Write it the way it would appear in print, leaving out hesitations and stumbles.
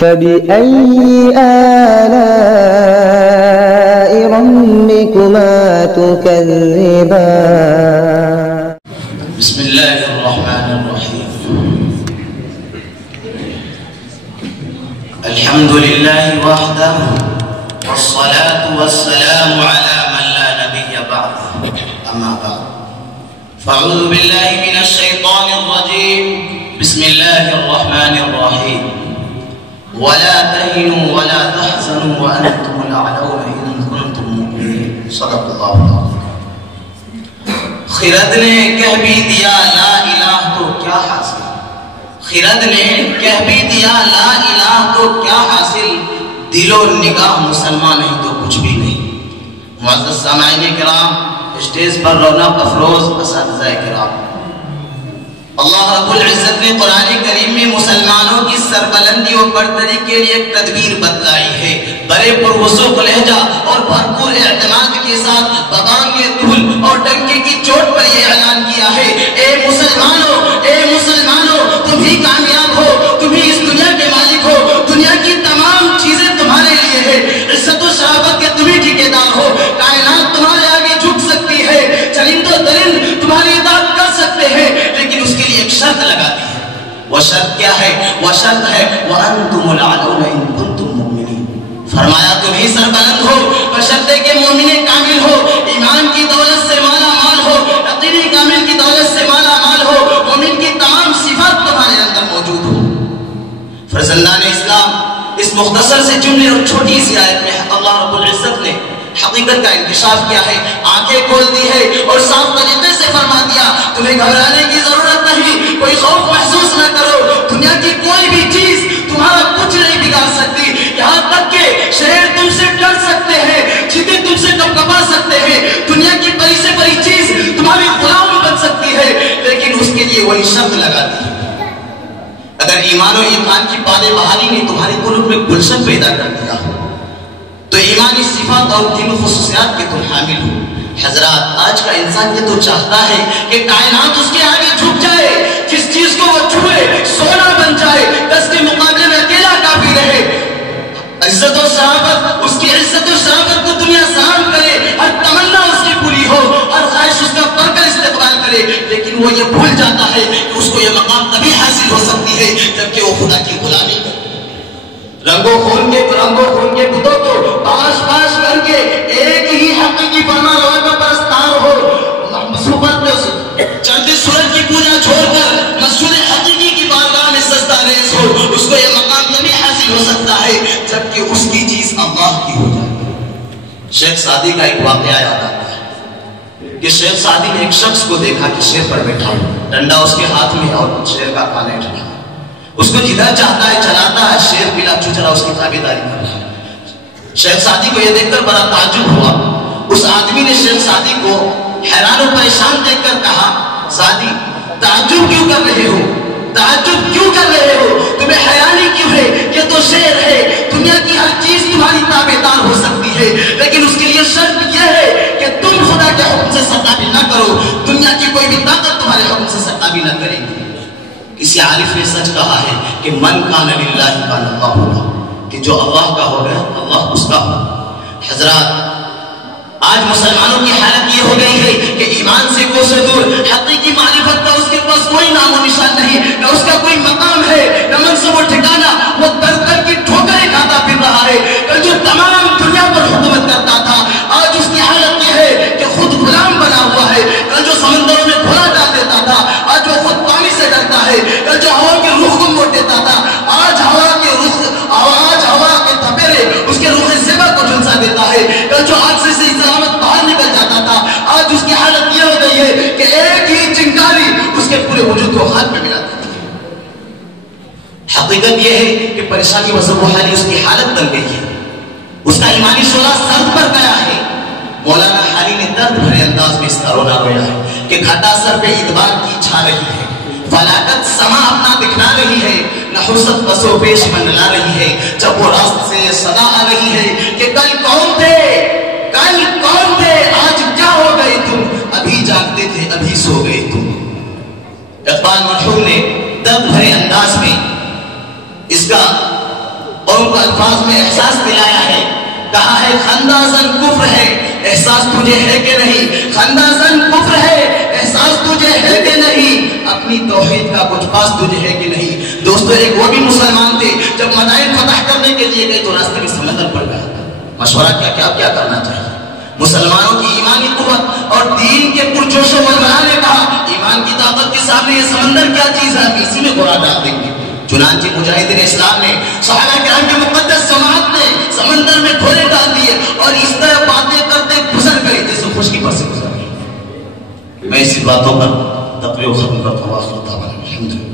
فبأي آلاء ربكما تكذبان بسم الله الرحمن الرحيم الحمد لله وحده والصلاة والسلام على من لا نبي بعده أما بعد فأعوذ بالله من الشيطان الرجيم بسم الله الرحمن الرحيم ولا تهنوا ولا تحزنوا وأنتم الأعلون إن كنتم مؤمنين صدق الله العظيم خرد نے کہہ بھی دیا لا الہ تو کیا حاصل خرد نے کہہ بھی دیا لا الہ تو کیا حاصل دل و نگاہ مسلمان نہیں تو کچھ بھی نہیں معزز سامعین کرام اسٹیج پر رونق افروز اساتذہ کرام اللہ رب العزت نے قرآن کریم میں مسلمانوں کی سربلندی و برتری کے لیے ایک تدبیر بتلائی ہے بڑے پروسوق لہجہ اور بھرپور اعتماد کے ساتھ بغام کے دھول اور ڈنکے کی چوٹ پر یہ اعلان کیا ہے اے مسلمانوں تم ہی کامیاب ہو تم ہی اس دنیا کے مالک ہو دنیا کی تمام چیزیں تمہارے لیے ہے عزت و شرافت کے تم ہی ٹھیکیدار ہو کائنات تمہارے آگے جھک سکتی ہے چرند و درند تمہاری اطاعت کر سکتے ہیں لیکن اس کے لیے ایک شرط لگا دی ہے وہ شرط کیا ہے وہ شرط ہے وَأَنْتُمُ الْعَلَوْنَ إِن كُنْتُم مُؤْمِنِينَ فرمایا تم ہی سربلند ہو بشرطے کہ مومن کامل ہو ایمان کی دولت سے مالا مال ہو یقین کامل کی دولت سے مالا مال ہو مومن کی تمام صفات تمہارے اندر موجود ہو فرزندان اسلام اس مختصر سے جملے اور چھوٹی سی آیت میں اللہ رب العزت نے حقیقت کا انکشاف کیا ہے آنکھیں کھول دی ہے اور صاف طریقے سے فرما دیا تمہیں گھبرانے کی ضرورت نہیں کوئی خوف محسوس نہ کرو دنیا کی کوئی بھی چیز تمہارا کچھ نہیں بگاڑ سکتی یہاں تک کہ شہر تم سے ڈر سکتے ہیں چیتے تم سے کپکپا سکتے ہیں دنیا کی بڑی سے بڑی چیز تمہاری غلام بن سکتی ہے لیکن اس کے لیے وہی شرط لگا دی اگر ایمان و ایمان کی باد بحالی نے تمہارے قلوب میں گلشن پیدا کر دیا تو ایمانی صفات اور دین خصوصیات کے تم حامل ہو حضرات آج کا انسان یہ تو چاہتا ہے کہ کائنات اس کے آگے جھک جائے جس چیز کو وہ چھوئے سونا بن جائے دس کے مقابلے میں اکیلا کافی رہے عزت و شرافت اس کی عزت و شرافت کو دنیا سلام کرے ہر تمنا اس کی پوری ہو ہر خواہش اس کا بڑھ کر استقبال کرے لیکن وہ یہ بھول جاتا ہے کہ اس کو یہ مقام تبھی حاصل ہو سکتی ہے جبکہ وہ خدا کی غلامی کرے رنگوں خون کے بتوں کو پاش کر کے ایک ہی حقیقی فرما روح کا پرستار ہو چڑھتے سورج کی پوجا چھوڑ کر مسجد حقیقی کی بارگاہ میں سجدہ ریز ہو اس کو یہ مقام تبھی حاصل ہو سکتا ہے جبکہ اس کی چیز اللہ کی ہو جائے شیخ سعدی کا ایک واقعہ یاد آتا ہے کہ شیخ سعدی نے ایک شخص کو دیکھا کہ شیر پر بیٹھا ڈنڈا اس کے ہاتھ میں اور شیر کا کھانے ڈھلا اس کو جدھر چاہتا ہے چلاتا ہے شیر بلا چچرا اس کی تابعداری کر رہا ہے شیخ سعدی کو یہ دیکھ کر بڑا تعجب ہوا اس آدمی نے شیخ سعدی کو حیران و پریشان دیکھ کر کہا سعدی تعجب کیوں کر رہے ہو تمہیں حیرانی کیوں ہے یہ تو شیر ہے دنیا کی ہر چیز تمہاری تابعدار ہو سکتی ہے لیکن اس کے لیے شرط یہ ہے کہ تم خدا کے حکم سے سرکابی نہ کرو دنیا کی کوئی بھی طاقت تمہارے حکم سے سرکابی نہ کرے گی کسی عارف نے سچ کہا ہے کہ من کان للہ کان اللہ ہوگا کہ جو اللہ کا ہو گیا اللہ اس کا ہو حضرات آج مسلمانوں کی حالت یہ ہو گئی ہے کہ ایمان سے کوسے دور حقیقی معرفت کا اس کے پاس کوئی نام و نشان نہیں نہ اس کا کوئی مقام ہے نہ منصب و ٹھکانہ وہ در در کی ٹھوکریں کھاتا پھر رہا ہے جو تمام دنیا پر حکومت کرتا تھا آج اس کی حالت یہ ہے کہ خود غلام بنا ہوا ہے جو سمندروں میں گھوڑا ڈال دیتا تھا آج وہ خود پانی سے ڈرتا ہے جو ہوا کے رخ کو موڑ دیتا تھا آج ہوا کے تھپیرے اس کے روح زیبا کو جھلسا دیتا ہے جو آگ سے سلامت باہر نکل جاتا تھا آج اس کی حالت یہ ہو گئی ہے کہ ایک ہی چنگاری اس کے پورے وجود کو خاک میں ملا دیتی ہے حقیقت یہ ہے کہ پریشانی و ضرورحالی اس کی حالت بن گئی ہے اس کا ایمانی شعلہ سرد پر گیا ہے مولانا حالی نے درد بھرے انداز میں اس کا رونا رویا ہے کہ گھاٹا سر پہ ادبار کی چھا رہی ہے فلاکت سما اپنا دکھنا رہی ہے نحوست پسو پیش منڈلا رہی ہے جب وہ راست سے صدا آ رہی ہے کہ کل کون تھے آج کیا ہو گئے تم ابھی جاگتے تھے ابھی سو گئے تم اقبال مرحوم نے درد بھرے انداز میں اس کا کو الفاظ میں احساس دلایا ہے. کہا ہے خندازن کفر ہے، احساس تجھے ہے کہ نہیں؟ خندازن کفر ہے، احساس تجھے ہے کہ نہیں؟ اپنی توحید کا کچھ پاس تجھے ہے کہ نہیں؟ دوستو ایک وہ بھی مسلمان تھے، جب مدائن فتح کرنے کے لیے گئے تو راستے میں سمندر پڑ گیا. مشورہ کیا کرنا چاہیے؟ مسلمانوں کی ایمانی قوت اور دین کے پرجوش و ولولہ نے کہا ایمان کی طاقت کے سامنے یہ سمندر کیا چیز ہے، اسی میں گھوڑا ڈال دیں گے. چنانچہ مجاہدین اسلام نے، صحابہ کرام کے مقدس جماعت نے سمندر میں گھوڑے ڈال دیے اور اس طرح باتیں کرتے گزر گئے جیسے خشکی پر سے گزر گئے. میں اسی باتوں پر تقریر ختم کرتا ہوں.